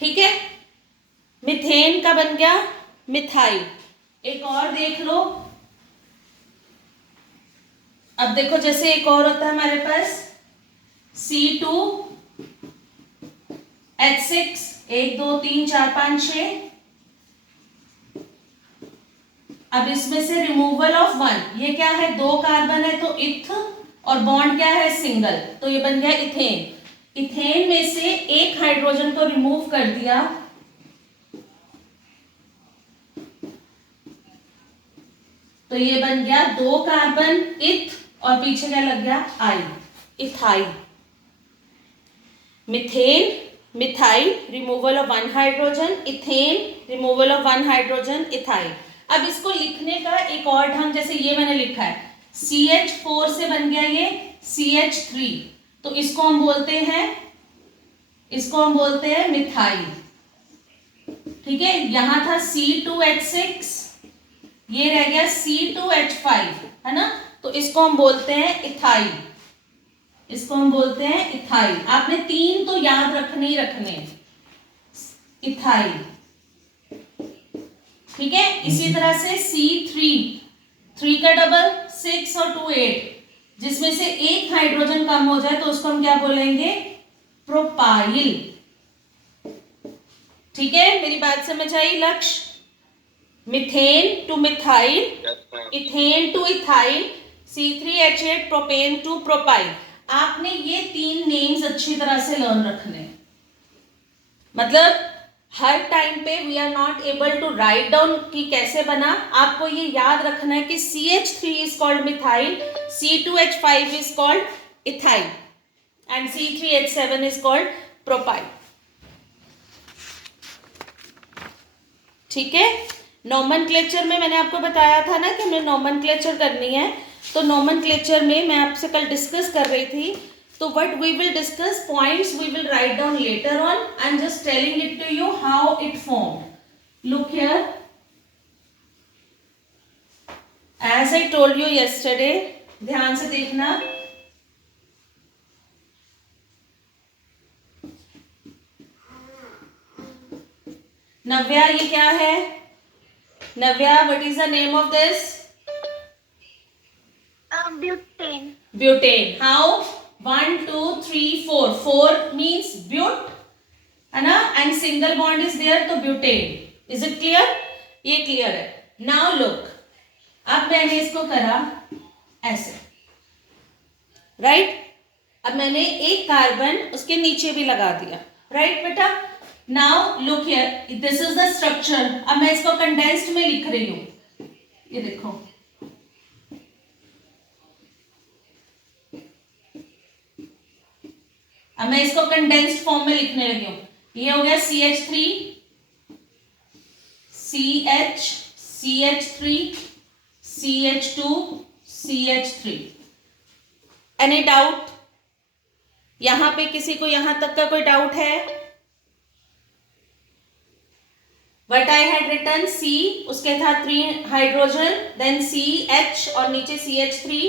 ठीक है, मिथेन का बन गया मिथाइल। एक और देख लो, अब देखो जैसे एक और होता है हमारे पास C2H6, 1 2 3 4 5 6। अब इसमें से रिमूवल ऑफ 1, ये क्या है, 2 कार्बन है तो इथ, और बॉन्ड क्या है, सिंगल, तो ये बन गया इथेन। इथेन में से एक हाइड्रोजन को रिमूव कर दिया, तो ये बन गया 2 कार्बन इथ, और पीछे क्या लग गया, आई, ethyl. Methane, methyl, removal of 1 hydrogen, ethane, removal of 1 hydrogen, ethyl. अब इसको लिखने का एक और ढंग, जैसे ये मैंने लिखा है CH4 से बन गया ये CH3, तो इसको हम बोलते हैं, मिथाइल। ठीक है, यहां था C2H6, ये रह गया C2H5, है ना, तो इसको हम बोलते हैं इथाइल, आपने 3 तो याद रखने ही रखने, इथाइल। ठीक है, इसी तरह से C3, 3 का डबल 6 और 2 8, जिसमें से एक हाइड्रोजन कम हो जाए तो उसको हम क्या बोलेंगे, प्रोपाइल। ठीक है, मेरी बात समझ आई लक्ष्य? Methane two methyl, ethane two ethyl, C3H8 propane two propyl. आपने ये 3 नेम्स अच्छी तरह से लर्न रखने, मतलब हर टाइम पे we are not able to write down कि कैसे बना, आपको ये याद रखना है कि CH3 is called methyl, C2H5 is called ethyl, and C3H7 is called propyl. ठीक है, नोमेनक्लेचर में मैंने आपको बताया था ना कि हमें नोमेनक्लेचर करनी है, तो नोमेनक्लेचर में मैं आपसे कल डिस्कस कर रही थी, तो what we will discuss, points we will write down later on. I'm just telling it to you how it formed. Look here, as I told you yesterday, ध्यान से देखना, नव्या ये क्या है, नव्या what is the name of this? Butane. Butane. How? 1 2 3 4, 4 means but, है ना, and single bond is there, तो butane. Is it clear? ये clear है. Now look, अब मैंने इसको करा ऐसे, राइट, अब मैंने एक कार्बन उसके नीचे भी लगा दिया, राइट बेटा। Now look here, this is the structure. अब मैं इसको कंडेंस्ड में लिख रही हूं, ये देखो, अब मैं इसको कंडेंस्ड फॉर्म में लिखने लगी हूं। ये हो गया CH3, CH, CH3, CH2, CH3। Any doubt? यहां पे किसी को यहां तक का कोई डाउट है? What I had written, C, उसके साथ 3 हाइड्रोजन, देन CH और नीचे CH3,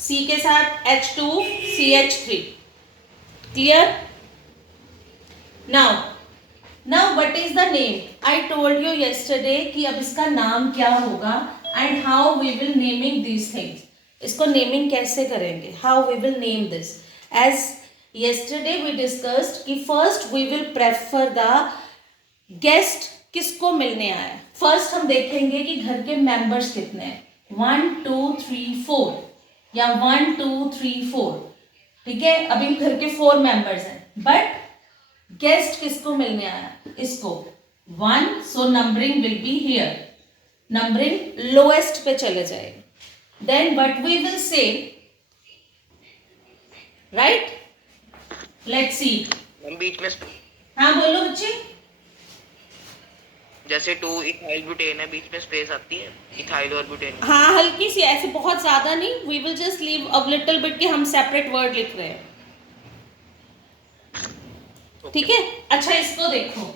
C के साथ H2, CH3। Clear? Now what is the name? I told you yesterday कि अब इसका नाम क्या होगा, and how we will naming these things. इसको नेमिंग कैसे करेंगे, how we will name this, as yesterday we discussed कि first we will prefer the guest, किसको मिलने आया। फर्स्ट हम देखेंगे कि घर के मेंबर्स कितने हैं, 1 2 3 4 या 1 2 3 4। ठीक है, अभी घर के 4 मेंबर्स हैं, बट गेस्ट किसको मिलने आया, इसको 1, so numbering will be here, numbering lowest पे चले जाएगी। Then what we will say, right, let's see. बीच में हाँ बोलो बच्चे। जैसे 2 इथाइल ब्यूटेन है, बीच में स्पेस आती है इथाइल और ब्यूटेन। हाँ हल्की सी, ऐसे बहुत ज्यादा नहीं, we will just leave a little bit कि हम सेपरेट वर्ड लिख रहे हैं। ठीक है, अच्छा इसको देखो,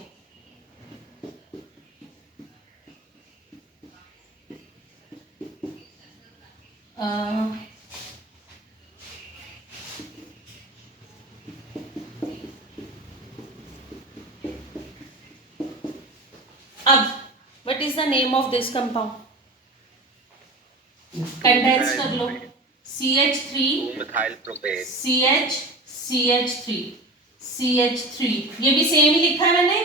what is the name of this compound? Condense कर लो. CH3 methyl propane. CH3 CH3 ये भी सेम ही लिखा है मैंने,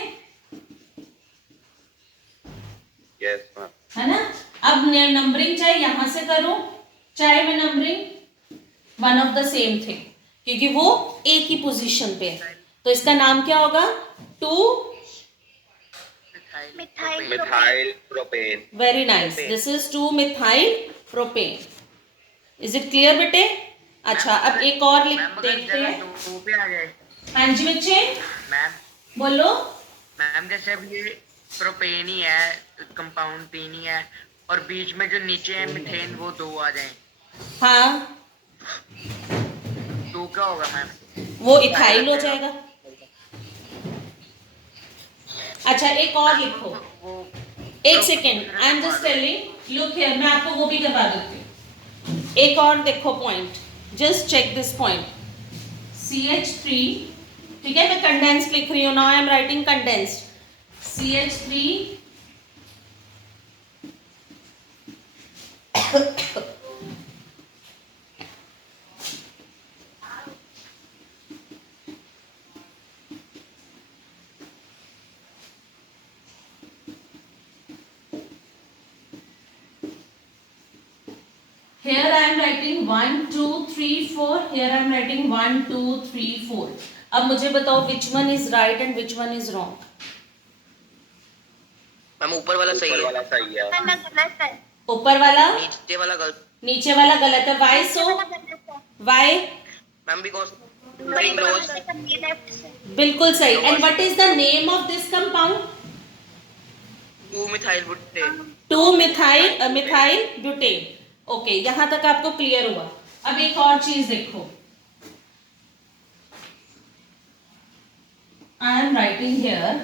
यस मैम. है ना. अब नंबरिंग चाहे यहां से करो चाहे मैं numbering, one of the same thing, क्योंकि वो एक ही पोजीशन पे है. तो इसका नाम क्या होगा? 2 methyl propane. Very nice. This is 2 methyl propane. Is it clear बेटे? अच्छा, अब एक और देखते हैं. दो पे आ जाए. हाँ जी बच्चे मैम बोलो. मैम जैसे अब ये प्रोपेन ही है, कंपाउंड 3 ही है, और बीच में जो नीचे है मीथेन वो 2 आ जाए, हाँ, तो क्या होगा मैम? वो इथाइल हो जाएगा. अच्छा, एक और लिखो. वो एक second, I am just telling. Look here, मैं आपको वो भी करवा देती हूँ. एक और देखो point, just check this point. CH3, ठीक है, मैं कंडेंस लिख रही हूँ. Now I am writing condensed. CH3 here I am writing 1 2 3 4. Here I am writing 1 2 3 4. अब मुझे बताओ which one is right and which one is wrong. Ma'am ऊपर वाला सही है, वाला सही है. ऊपर वाला, नीचे वाला गलत. नीचे वाला गलत है. Why so? Why? Ma'am because बिल्कुल सही. And what is the name of this compound? 2 methyl butane. 2 methyl butane. Okay, यहां तक आपको क्लियर हुआ. अब एक और चीज देखो. आई am writing here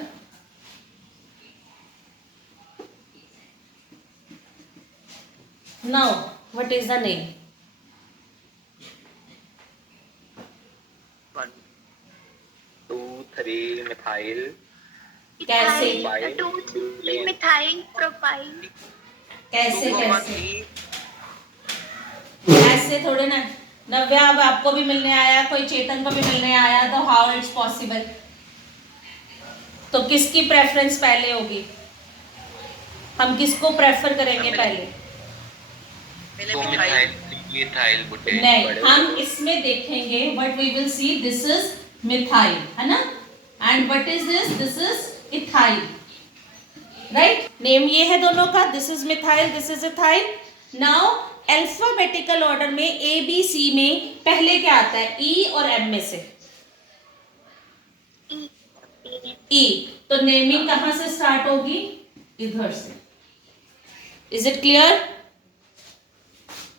now what is the name? 1 2 3 methyl. कैसे? 2 3 मिथाइल प्रोपाइल. कैसे 2,3 ऐसे थोड़े ना. नव्या, अब आपको भी मिलने आया, कोई चेतन को भी मिलने आया, तो हाउ इट्स पॉसिबल? तो किसकी प्रेफरेंस पहले होगी? हम किसको प्रेफर करेंगे पहले? Methyl butane. नहीं, हम इसमें देखेंगे what we will see. This is methyl, है ना. And what is this? This is ethyl, right. Name ये है दोनों का. This is methyl, this is ethyl. Now alphabetical order में ए बी सी में पहले क्या आता है? ई और एम में से ई. तो नेमिंग कहां से स्टार्ट होगी? इधर से. Is it clear?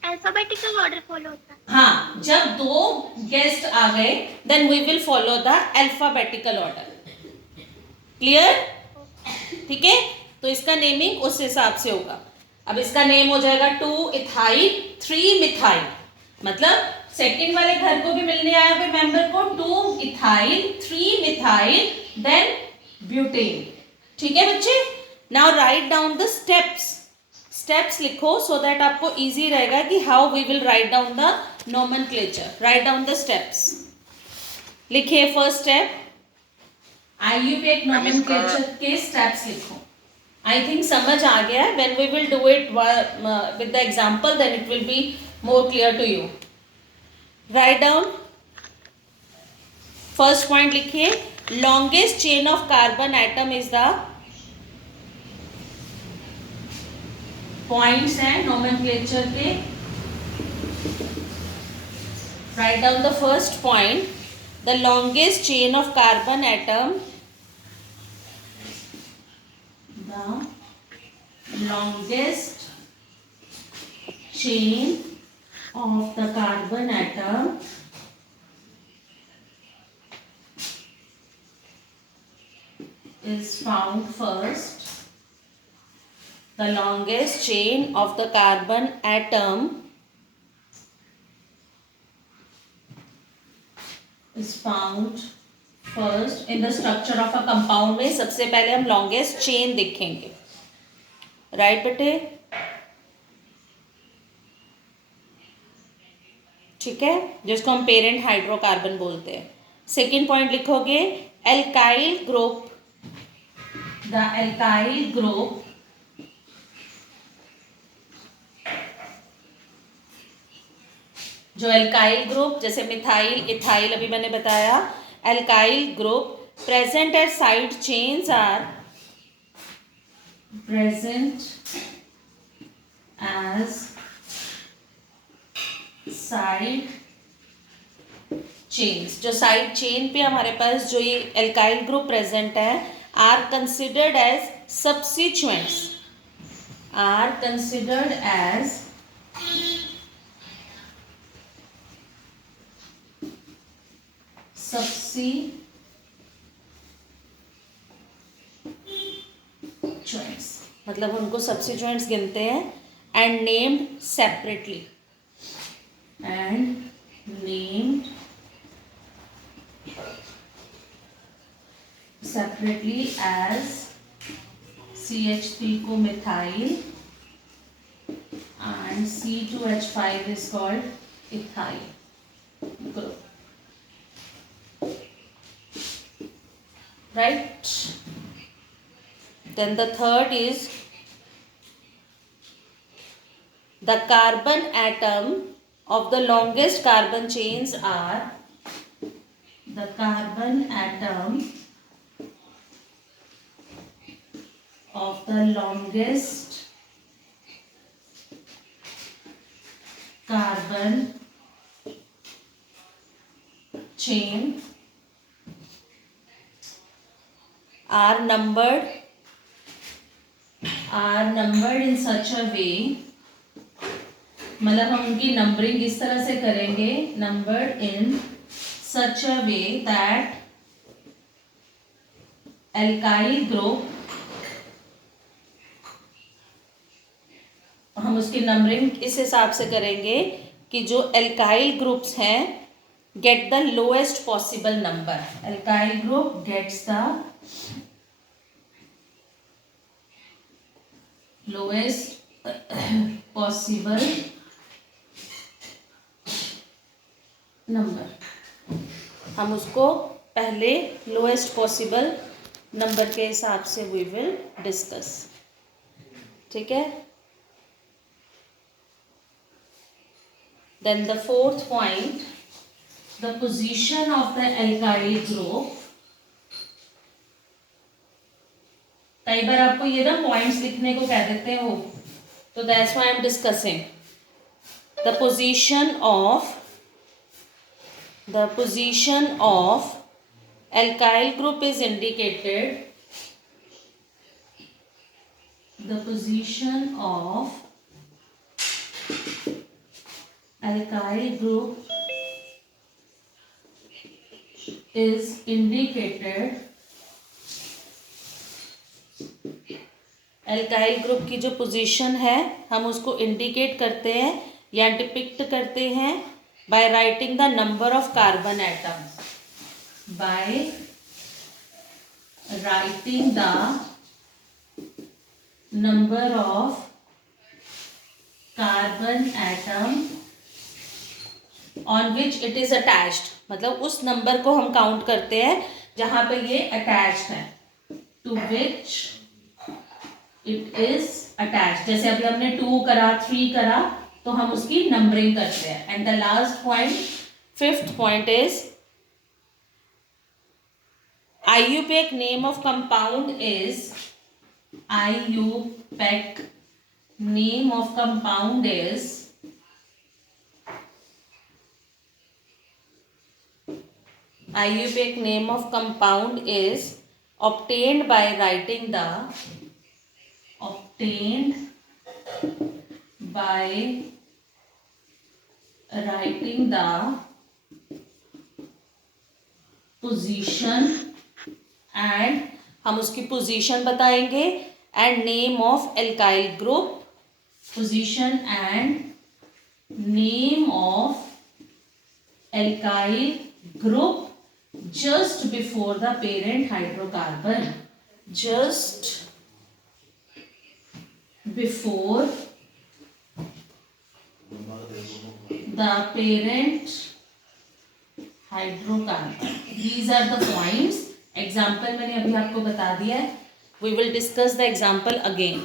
Alphabetical order follow होता है. हाँ, जब 2 गेस्ट आ गए then we will follow the alphabetical order. Clear? ठीक है, तो इसका नेमिंग उस हिसाब से होगा. अब इसका नेम हो जाएगा 2 इथाइल 3 मिथाइल. मतलब सेकंड वाले घर को भी मिलने आया कोई मेंबर को. 2 इथाइल 3 मिथाइल देन ब्यूटेन. ठीक है बच्चे? Now write down the steps लिखो सो दैट आपको इजी रहेगा कि how we will write down the nomenclature. Write down the steps. लिखिए फर्स्ट स्टेप. IUPAC नोमेनक्लेचर के स्टेप्स लिखो. आई थिंक समझ आ गया है. When we will do it with the example then it will be more clear to you. Write down. First point लिखिए. Longest chain of carbon atom is the points हैं nomenclature के. Right down the first point. The longest chain of carbon atom, the longest chain of the carbon atom is found first. The longest chain of the carbon atom is found first in the structure of a compound में सबसे पहले हम longest chain देखेंगे. Right बेटे, ठीक है, जिसको हम पेरेंट हाइड्रोकार्बन बोलते हैं। सेकेंड पॉइंट लिखोगे, alkyl group, the alkyl group जो एल्काइल ग्रुप, जैसे मिथाइल, इथाइल अभी मैंने बताया, alkyl group present at side chains are present as side chains, जो साइड चेन पे हमारे पास जो ये एल्काइल ग्रुप प्रेजेंट है, are considered as substituents, are considered as substituents, मतलब उनको सब्स्टिट्यूएंट्स गिनते हैं, and named separately, and named separately as CH3 को methyl and C2H5 is called ethyl group, right? Then the third is the carbon atom of the longest carbon chains are, the carbon atom of the longest carbon chain are numbered in such a way, मतलब हम उनकी numbering इस तरह से करेंगे, numbered in such a way that alkyl group, हम उसकी numbering इस हिसाब से करेंगे कि जो एल्काइल ग्रुप्स हैं get the lowest possible number, alkyl group gets the lowest possible number, हम उसको पहले लोएस्ट पॉसिबल नंबर के हिसाब से वी विल डिस्कस, ठीक है। Then the fourth point, the position of the alkyl group. कई बार आपको ये ना पॉइंट्स लिखने को कह देते हो, तो that's why I'm discussing the position of alkyl group is indicated. The position of alkyl group is indicated, alkyl group की जो पोजीशन है हम उसको इंडिकेट करते हैं या डिपिक्ट करते हैं by writing the number of carbon atoms, by writing the number of carbon atom on which it is attached, मतलब उस नंबर को हम काउंट करते हैं जहां पे ये अटैच्ड है, to which it is attached. जैसे अभी हमने 2 करा, 3 करा, तो हम उसकी नंबरिंग करते हैं। And the last point, fifth point is IUPAC name of compound is, IUPAC name of compound is IUPAC name of compound is obtained by writing the position, and हम उसकी पोजीशन बताएंगे, and name of alkyl group, position and name of alkyl group just before the parent hydrocarbon, just before the parent hydrocarbon. These are the points. Example मैंने अभी आपको बता दिया है. We will discuss the example again.